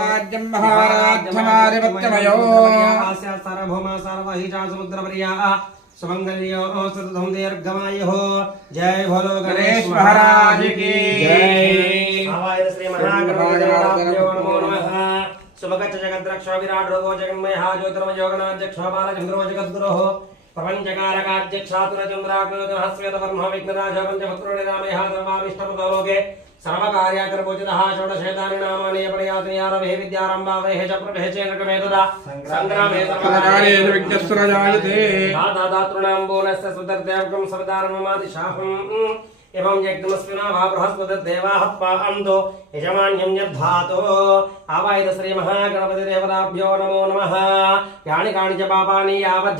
राज्यं महाराज्यमाधिपत्यमयो सार्वभौमा सार्वहिषा समुद्रवर्या सुमंगल्यो सततं दीर्घमायुः। जय भोलो गणेश महाराज की जय। आवाय श्री महागणपतिदेवाभ्यो नमो नमः। सुभगच्छ जगद्रक्ष विराट रोगो जगन्मयः ज्योतिर्मयो गणाध्यक्ष बालचन्द्रो जगद्गुरोः प्रपञ्चकारकाध्यक्षातुरचन्द्राग्नोदः श्वेतवर्णो विघ्नराज पञ्चभक्रो निरामयः सर्वाभीष्टप्रदलोके सर्वकार्याकरपूजितः षोडशेतानि नामानि प्रयातयारभे विद्यारम्भावहे च प्रभे चेन्द्रकमेतदा सङ्ग्रामे सर्वकार्येषु विघ्नस्वरजायते दातॄणां बोलस्य सुदर्देवकं सवितारममादिशाहम् एवं यज्ञमस्विना वा बृहस्पतिर्देवाः पान्तु यजमान्यं यद्धातो। आवाहित श्री महागणपतिदेवताभ्यो नमो नमः। यानि कानि च पापानि यावत्